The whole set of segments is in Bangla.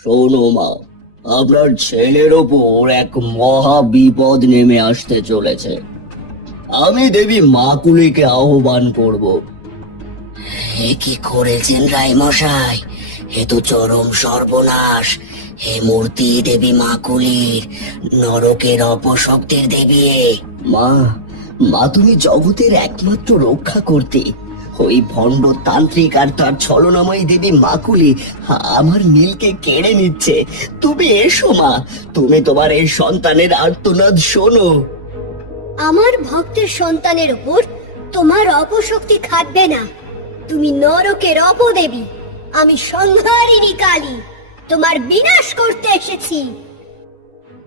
শোনো মা, আপনার ছেলের ওপর এক মহা বিপদ নেমে আসতে চলেছে। আমি দেবী মাকুলিকে আহ্বান করব। এ কি করেছেন রায়মশাই? এ তো চরম সর্বনাশ। হে মূর্তি দেবী মাকুলির, নরকের অপশক্তির দেবী এ। মা, মা তুমি জগতের একমাত্র রক্ষা করতে। ওই ভণ্ড তান্ত্রিক আর তার ছলনাময়ী দেবী মাকুলি আমার নীলকে কেড়ে নিচ্ছে। তুমি এসো মা, তুমি তোমার এই সন্তানের আর্তনাদ শোনো। আমার ভক্তের সন্তানের উপর তোমার অপশক্তি খাটবে না। তুমি নরকের অপদেবী, আমি সংহারিণী কালী, তোমার বিনাশ করতে এসেছি।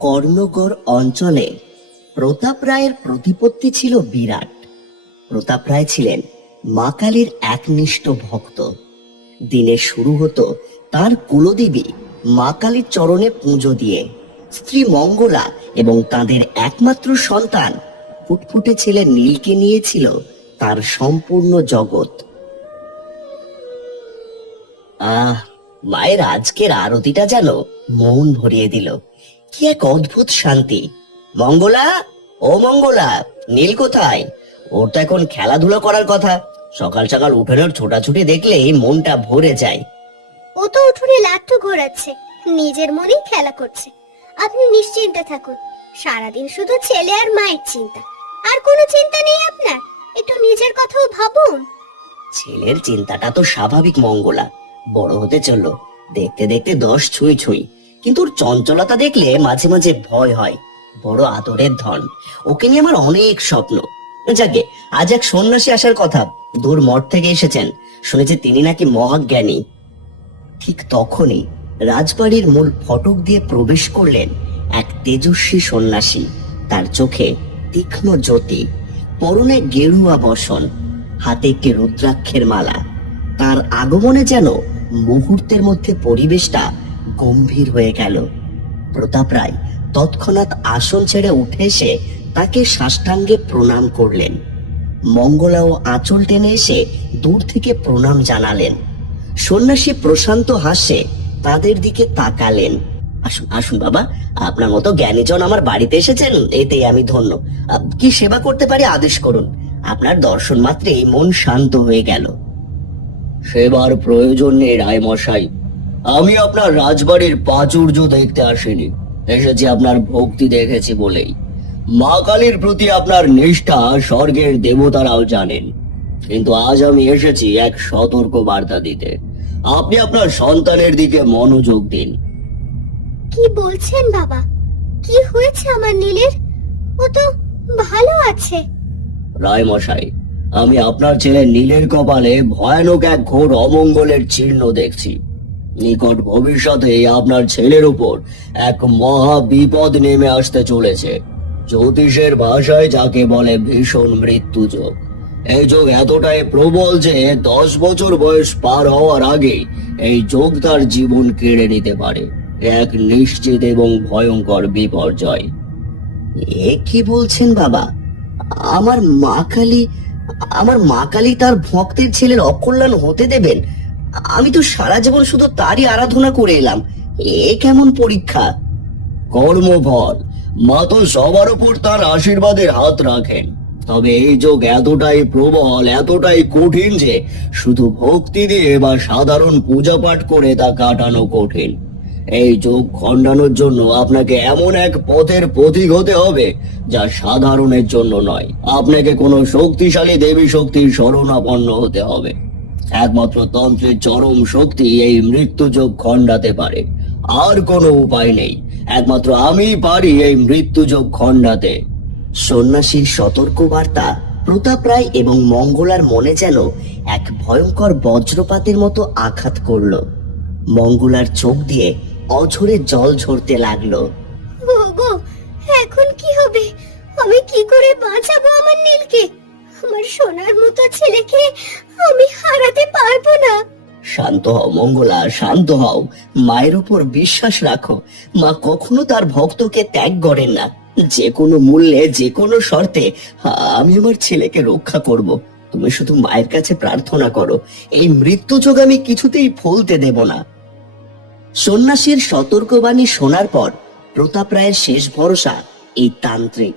কর্ণগড় অঞ্চলে প্রতাপ রায়ের প্রতিপত্তি ছিল বিরাট। প্রতাপ রায় ছিলেন মা কালীর একনিষ্ঠ ভক্ত। দিনের শুরু হতো তার কুলদেবী মা কালীর চরণে পুজো দিয়ে। স্ত্রী মঙ্গলা এবং তাদের একমাত্র সন্তান ফুটফুটে ছেলে নীলকে নিয়েছিল তার সম্পূর্ণ জগৎ। মায়ের আজকের আরতিটা যেন মন ভরিয়ে দিল। কি এক অদ্ভুত শান্তি। মঙ্গলা, ও মঙ্গলা, নীল কোথায়? ওর তো এখন খেলাধুলা করার কথা। সকাল সকাল উঠোনের ছোটাছুটি দেখলে মনটা ভরে যায়। ও তো উঠোনে লাট্টু ঘোরাচ্ছে, নিজের মনেই খেলা করছে। আপনি নিশ্চিন্তে থাকুন, সারাদিন শুধু ছেলে আর মায়ের চিন্তা, আর কোনো চিন্তা নেই আপনার। একটু নিজের কথাও ভাবুন। ছেলের চিন্তাটা তো স্বাভাবিক মঙ্গলা, বড় হতে চললো, দেখতে দেখতে 10 ছুঁই ছুঁই। কিন্তু ওর চঞ্চলতা দেখলে মাঝে মাঝে ভয় হয়। বড় আদরের ধন, ওকে নিয়ে আমার অনেক স্বপ্ন। যাকে আজ এক সন্ন্যাসী আসার কথা, দূর মঠ থেকে এসেছেন। শুনেছি তিনি নাকি মহাজ্ঞানী। ঠিক তখনই রাজবাড়ির মূল ফটক দিয়ে প্রবেশ করলেন এক তেজস্বী সন্ন্যাসী। তার চোখে তীক্ষ্ণ জ্যোতি, পরনে গেরুয়া বসন, হাতে একটি রুদ্রাক্ষের মালা। তার আগমনে যেন মুহূর্তের মধ্যে পরিবেশটা গম্ভীর হয়ে গেল। প্রতাপ রায় তৎক্ষণাৎ আসন ছেড়ে উঠে এসে তাকে সাষ্টাঙ্গে প্রণাম করলেন। মঙ্গলা ও আঁচল টেনে এসে দূর থেকে প্রণাম জানালেন। সন্ন্যাসী প্রশান্ত হাসে তাদের দিকে তাকালেন। আসুন আসুন বাবা, আপনার মতো জ্ঞানীজন আমার বাড়িতে এসেছেন, এতেই আমি ধন্য। কি সেবা করতে পারি আদেশ করুন। আপনার দর্শন মাত্রেই মন শান্ত হয়ে গেল। সেবার প্রয়োজন নেই রায় মশাই। আমি আপনার রাজবাড়ির প্রাচুর্য দেখতে আসিনি, এসেছি আপনার ভক্তি দেখেছি বলেই। মা কালীর প্রতি আপনার নিষ্ঠা স্বর্গের দেবতারাও জানেন। কিন্তু আজ আমি এসেছি এক সতর্ক বার্তা দিতে। আপনি আপনার সন্তানের দিকে মনোযোগ দিন। কি বলছেন বাবা? কি হয়েছে আমার নীলের? ও তো ভালো আছে। রায় মশাই, আমি আপনার ছেলে নীলের কপালে ভয়ানক এক ঘোর অমঙ্গলের চিহ্ন দেখছি। নিকট ভবিষ্যতে আপনার ছেলের উপর এক মহা বিপদ নেমে আসতে চলেছে। জ্যোতিষের ভাষায় যাকে বলে ভীষণ মৃত্যু যোগ। এই যোগ এতটাই প্রবল যে 10 বছর বয়স পার হওয়ার আগে এই যোগ তার জীবন কেড়ে নিতে পারে। এক নিশ্চিত এবং ভয়ঙ্কর বিপর্যয়। এ কি বলছেন বাবা? আমার মা কালী, আমার মা কালী তার ভক্তের ছেলের অকল্যাণ হতে দেবেন? আমি তো সারা জীবন শুধু তারই আরাধনা করে এলাম। এ কেমন পরীক্ষা! কর্মফল, মা তো সবার উপর তার আশীর্বাদের হাত রাখেন। তবে এই যোগ এতটাই প্রবল, এতটাই কঠিন যে শুধু ভক্তি দিয়ে বা সাধারণ পূজা পাঠ করে তা কাটানো কঠিন। এই যোগ খণ্ডানোর জন্য আপনাকে এমন এক পথের পথিক হতে হবে যা সাধারণের জন্য নয়। আপনাকে কোনো শক্তিশালী দেবী শক্তির শরণাপন্ন হতে হবে। একমাত্র তন্ত্রের চরম শক্তি এই মৃত্যু যোগ খণ্ডাতে পারে, আর কোনো উপায় নেই। একমাত্র আমি পারি এই মৃত্যু যোগ খণ্ডাতে। সন্ন্যাসীর সতর্ক বার্তা প্রতাপ রায় এবং মঙ্গলার মনে যেন এক ভয়ঙ্কর বজ্রপাতের মতো আঘাত করলো। মঙ্গলার চোখ দিয়ে অঝরে জল ঝরতে লাগলো। ওগো, এখন কি হবে? আমি কি করে বাঁচাবো আমার নীলকে? আমার সোনার মতো ছেলেকে আমি হারাতে পারবো না। শান্ত হও মঙ্গলা, শান্ত হও। মায়ের উপর বিশ্বাস রাখো। মা কখনো তার ভক্তকে ত্যাগ করেন না। যে কোনো মূল্যে, যে কোনো শর্তে আমি আমার ছেলেকে রক্ষা করব। তুমি শুধু মায়ের কাছে প্রার্থনা করো, এই মৃত্যু যোগ আমি কিছুতেই ফলতে দেব না। সন্ন্যাসীর সতর্কবাণী শোনার পর প্রতাপ রায়ের শেষ ভরসা এই তান্ত্রিক।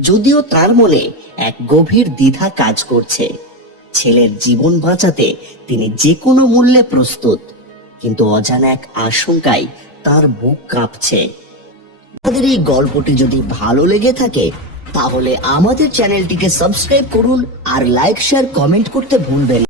যদিও তার মনে এক গভীর দ্বিধা কাজ করছে, ছেলের জীবন বাঁচাতে তিনি যে কোনো মূল্যে প্রস্তুত, কিন্তু অজানা এক আশঙ্কায় তার বুক কাঁপছে। আমাদের এই গল্পটি যদি ভালো লেগে থাকে তাহলে আমাদের চ্যানেলটিকে সাবস্ক্রাইব করুন আর লাইক শেয়ার কমেন্ট করতে ভুলবেন না।